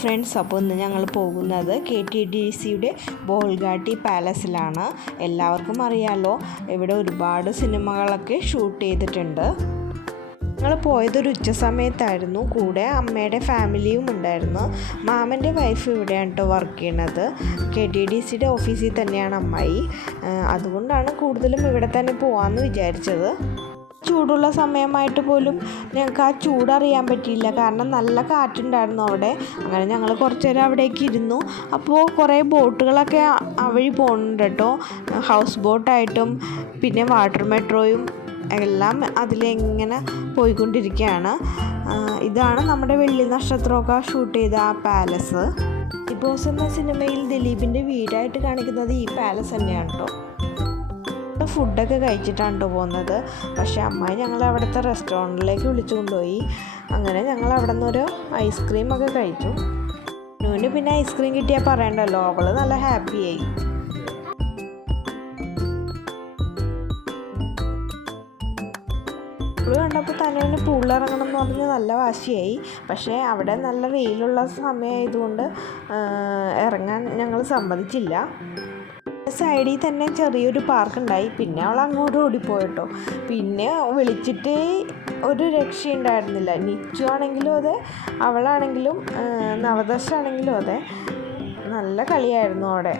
Friends, അപ്പോൾ ഇന്ന് ഞങ്ങൾ പോകുന്നത് KTDCയുടെ ബോൾഗാട്ടി പാലസിലാണ്. എല്ലാവർക്കും അറിയാമല്ലോ, ഇവിടെ ഒരുപാട് സിനിമകളൊക്കെ ഷൂട്ട് ചെയ്തിട്ടുണ്ട്. ഞങ്ങൾ പോയതൊരു ഉച്ച സമയത്തായിരുന്നു. കൂടെ അമ്മയുടെ ഫാമിലിയും ഉണ്ടായിരുന്നു. മാമൻ്റെ വൈഫ് ഇവിടെയാണ് കേട്ടോ വർക്ക് ചെയ്യണത്. KTDCയുടെ ഓഫീസിൽ തന്നെയാണ് അമ്മായി. അതുകൊണ്ടാണ് കൂടുതലും ഇവിടെ തന്നെ പോകാമെന്ന് വിചാരിച്ചത്. ചൂടുള്ള സമയമായിട്ട് പോലും ഞങ്ങൾക്ക് ആ ചൂടറിയാൻ പറ്റിയില്ല, കാരണം നല്ല കാറ്റുണ്ടായിരുന്നു അവിടെ. അങ്ങനെ ഞങ്ങൾ കുറച്ച് നേരം അവിടേക്ക് ഇരുന്നു. അപ്പോൾ കുറേ ബോട്ടുകളൊക്കെ വഴി പോകുന്നുണ്ട് കേട്ടോ. ഹൗസ് ബോട്ടായിട്ടും പിന്നെ വാട്ടർ മെട്രോയും എല്ലാം അതിലെങ്ങനെ പോയിക്കൊണ്ടിരിക്കുകയാണ്. ഇതാണ് നമ്മുടെ വെള്ളി നക്ഷത്രമൊക്കെ ഷൂട്ട് ചെയ്ത ആ പാലസ്. ബോസ് എന്ന സിനിമയിൽ ദിലീപിൻ്റെ വീടായിട്ട് കാണിക്കുന്നത് ഈ പാലസ് തന്നെയാണ് കേട്ടോ. ഫുഡൊക്കെ കഴിച്ചിട്ടാണ് കേട്ടോ പോകുന്നത്. പക്ഷേ അമ്മായി ഞങ്ങൾ അവിടുത്തെ റെസ്റ്റോറൻറ്റിലേക്ക് വിളിച്ചു കൊണ്ടുപോയി. അങ്ങനെ ഞങ്ങൾ അവിടെ നിന്നൊരു ഐസ്ക്രീമൊക്കെ കഴിച്ചു. നൂന് പിന്നെ ഐസ്ക്രീം കിട്ടിയാൽ പറയണ്ടല്ലോ, അവൾ നല്ല ഹാപ്പിയായി. അവൾ കണ്ടപ്പോൾ തന്നെ പൂളിലിറങ്ങണം എന്ന് പറഞ്ഞ് നല്ല വാശിയായി. പക്ഷേ അവിടെ നല്ല വെയിലുള്ള സമയമായതുകൊണ്ട് ഇറങ്ങാൻ ഞങ്ങൾ സമ്മതിച്ചില്ല. സൈഡിൽ തന്നെ ചെറിയൊരു പാർക്കുണ്ടായി. പിന്നെ അവൾ അങ്ങോട്ട് ഓടിപ്പോയിട്ടോ. പിന്നെ വിളിച്ചിട്ട് ഒരു രക്ഷയുണ്ടായിരുന്നില്ല. നിച്ചു ആണെങ്കിലും അതെ, അവളാണെങ്കിലും നവദർശാണെങ്കിലും അതെ, നല്ല കളിയായിരുന്നു അവിടെ.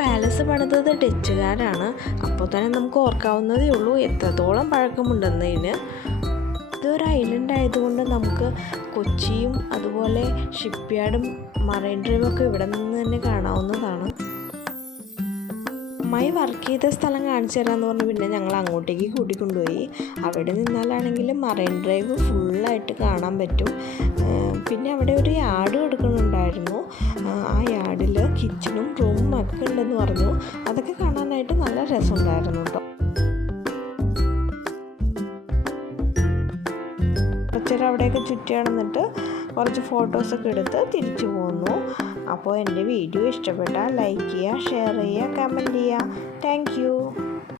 പാലസ് പണിതത് ഡച്ചുകാരാണ്. അപ്പോൾ തന്നെ നമുക്ക് ഓർക്കാവുന്നതേ ഉള്ളൂ എത്രത്തോളം പഴക്കമുണ്ടെന്നതിന്. ഇതൊരു ഐലൻഡ് ആയതുകൊണ്ട് നമുക്ക് കൊച്ചിയും അതുപോലെ ഷിപ്പ് യാർഡും മറൈൻ ഡ്രൈവൊക്കെ ഇവിടെ നിന്ന് തന്നെ കാണാവുന്നതാണ്. അമ്മായി വർക്ക് ചെയ്ത സ്ഥലം കാണിച്ചു തരാമെന്ന് പറഞ്ഞ് പിന്നെ ഞങ്ങൾ അങ്ങോട്ടേക്ക് കൂട്ടിക്കൊണ്ടുപോയി. അവിടെ നിന്നാലാണെങ്കിൽ മറൈൻ ഡ്രൈവ് ഫുള്ളായിട്ട് കാണാൻ പറ്റും. പിന്നെ അവിടെ ഒരു യാർഡ് കൊടുക്കുന്നുണ്ടായിരുന്നു. ആ യാർഡിൽ കിച്ചണും റൂമും ഒക്കെ ഉണ്ടെന്ന് പറഞ്ഞു. അതൊക്കെ കാണാനായിട്ട് നല്ല രസമുണ്ടായിരുന്നു കേട്ടോ. കുറച്ചേരം അവിടെയൊക്കെ ചുറ്റി നടന്നിട്ട് കുറച്ച് ഫോട്ടോസൊക്കെ എടുത്ത് തിരിച്ചു പോന്നു. അപ്പോൾ എൻ്റെ വീഡിയോ ഇഷ്ടപ്പെട്ടാൽ ലൈക്ക് ചെയ്യുക, ഷെയർ ചെയ്യുക, കമൻറ്റ് ചെയ്യുക. Thank you.